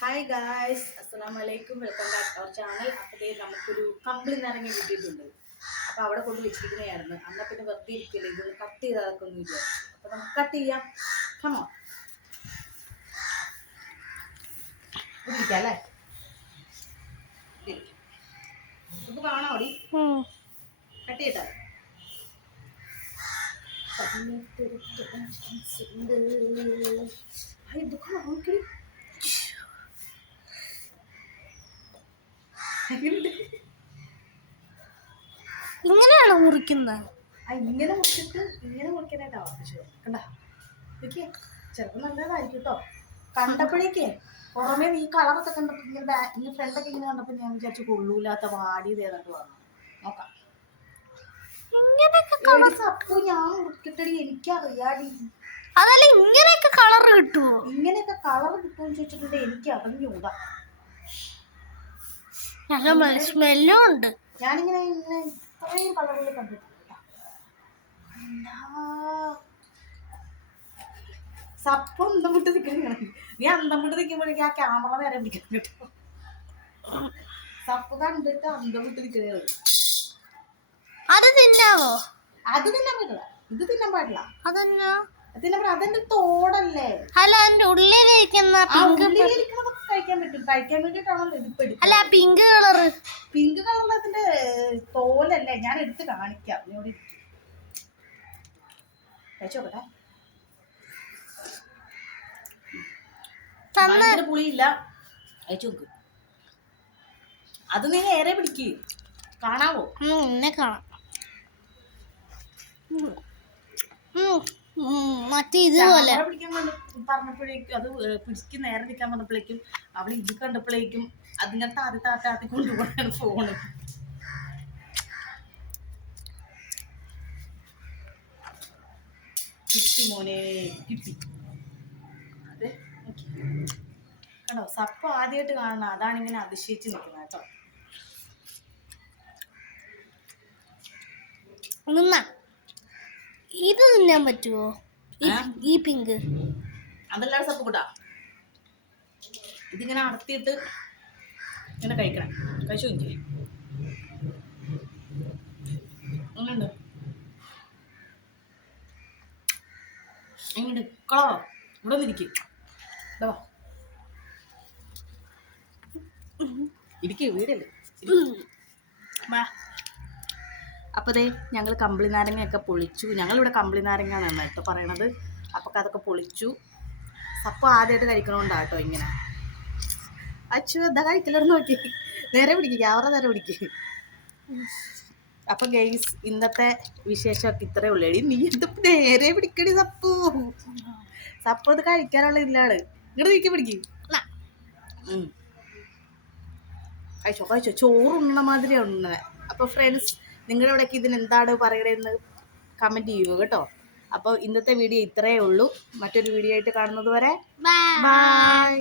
Hi guys, അസ്സലാമലൈക്കും. Welcome back our channel. അപ്പോഴേ നമുക്കൊരു കമ്പിളി നാരങ്ങ കിട്ടിയിട്ടുണ്ട്. അപ്പോൾ അവിടെ കൊണ്ട് വെച്ചിരിക്കുന്നതായിരുന്നു. എന്നാൽ പിന്നെ വെറുതെ ഇരിക്കില്ല, ഇതൊന്ന് കട്ട് ചെയ്താതൊക്കെ ഒന്നും ഇല്ല. അപ്പോൾ നമുക്ക് കട്ട് ചെയ്യാം. കമോ ഇരിക്കാം അല്ലേ? ഇത് കാണാം ഓടി കട്ട് ചെയ്താ ഇതൊക്കെ നോക്കി. ഇങ്ങനെയാണോ മുറിക്കുന്നത്? ഇങ്ങനെ മുറിച്ചിട്ട് ഇങ്ങനെ മുറിക്കാനായിട്ടാ ആവശ്യം. കണ്ട ചിലപ്പോൾ നല്ലതായിരിക്കും കേട്ടോ. കണ്ടപ്പോഴേക്കേ പുറമേ ഈ കളറൊക്കെ കണ്ടപ്പോൾ ഇങ്ങനെ ഫ്രണ്ടൊക്കെ ഇങ്ങനെ കണ്ടപ്പോൾ ഞാൻ വിചാരിച്ചു കൊള്ളൂലാത്ത വാടിയത് ഏതാണ്ട് വന്നു. നോക്കാം. സപ്പു ഞാൻ മുറിക്കിട്ടടി, എനിക്കറിയാടി. അതല്ല, ഇങ്ങനെയൊക്കെ കളർ കിട്ടുമോ? ഇങ്ങനെയൊക്കെ കളർ കിട്ടുമെന്ന് ചോദിച്ചിട്ടുണ്ട്. എനിക്ക് അറിഞ്ഞൂടാ. നല്ല സ്മെല്ലും ഉണ്ട്. ഞാനിങ്ങനെ ഇങ്ങനെ ഇത്രയും കളറുകൾ കണ്ടിട്ടുണ്ട്. സപ്പ് അന്തം വിട്ട് നിൽക്കുന്ന നീ അന്തം വിട്ട് നിൽക്കുമ്പോഴേക്കും ആ ക്യാമറ നേരെ പിടിക്കണം കേട്ടോ. സപ്പ് കണ്ടിട്ട് അന്തം വിട്ട് നിൽക്കുന്നത്. അത് തിന്നാവോ? അത് തിന്നാൻ പറ്റില്ല, ഇത് തിന്നാൻ പാടില്ല. അതെന്നാ തിന്നാൻ പാടില്ല, അതെന്റെ തോടല്ലേ. അല്ല, അതിന്റെ ഉള്ളിലിരിക്കുന്ന ഉള്ളിലിരിക്കുന്നതൊക്കെ കഴിക്കാൻ പറ്റും. കഴിക്കാൻ വേണ്ടിട്ടാണല്ലോ ഇതിപ്പോ എടുക്കുന്നത്. അല്ല, പിങ്ക് കളറ്. പിങ്ക് കളറിൽ അതിന്റെ തോലല്ലേ. ഞാൻ എടുത്ത് കാണിക്കാം. ഇവിടെ കഴിച്ചോക്കട്ടെ. ഭയങ്കര പുളിയില്ല. അയച്ചു നോക്ക്. അത് നീ നേരെ പിടിക്ക്. കാണാവോ? എന്നെ കാണാം. മറ്റേ ഇതുപോലെ പിടിക്കാൻ പറഞ്ഞപ്പോഴേക്കും അത് പിടിക്ക് നേരെ നിൽക്കാൻ പറഞ്ഞപ്പോഴേക്കും അവൾ ഇത് കണ്ടപ്പോഴേക്കും അതിൻ്റെ താത്തി കൊണ്ടുപോകാൻ ഫോണ്. കിട്ടി മോനെ, കിട്ടി. അതെ കണ്ടോ, സപ്പ് ആദ്യമായിട്ട് കാണണം. അതാണ് ഇങ്ങനെ അതിശയിച്ച് നിൽക്കുന്നത് കേട്ടോ. ഇത് തിന്നാൻ പറ്റുമോ? ഈ പിങ്ക് അതല്ലാതെ സപ്പ് കൂട്ടാ. ഇതിങ്ങനെ അടത്തിയിട്ട് ഇങ്ങനെ കഴിക്കണം. കഴിച്ചു എനിക്ക് അങ്ങനെയുണ്ട്. എങ്ങനെയുണ്ട് കളറോ? ഇവിടെ ഒന്നിരിക്കും. ഇരിക്കും, വീടല്ലേ. അപ്പോൾ ദേ ഞങ്ങൾ കമ്പിളി നാരങ്ങയൊക്കെ പൊളിച്ചു. ഞങ്ങളിവിടെ കമ്പിളി നാരങ്ങയാണ് കേട്ടോ പറയണത്. അപ്പോൾ അതൊക്കെ പൊളിച്ചു. സപ്പ് ആദ്യമായിട്ട് കഴിക്കണോണ്ടാണ് കേട്ടോ ഇങ്ങനെ. അച്ചു എന്താ കഴിക്കലെന്ന് നോക്കി. നേരെ പിടിക്കുക, ക്യാമറ നേരെ പിടിക്കുക. അപ്പം ഗെയ്സ്, ഇന്നത്തെ വിശേഷമൊക്കെ ഇത്രയേ ഉള്ളൂ. നീ ഇത് നേരെ പിടിക്കടി സപ്പു. സപ്പ് ഇത് കഴിക്കാനുള്ള ഇല്ലാണ്. ഇങ്ങോട്ട് നീക്കി പിടിക്കും. കഴിച്ചോ കഴിച്ചോ, ചോറ് ഉണ്ണ മാതിരി ഉണ്ണത്. അപ്പോൾ ഫ്രണ്ട്സ്, നിങ്ങളുടെ ഇവിടേക്ക് ഇതിനെന്താണ് പറയണതെന്ന് കമൻറ്റ് ചെയ്യുക കേട്ടോ. അപ്പോൾ ഇന്നത്തെ വീഡിയോ ഇത്രയേ ഉള്ളൂ. മറ്റൊരു വീഡിയോ ആയിട്ട് കാണുന്നത് വരെ ബൈ.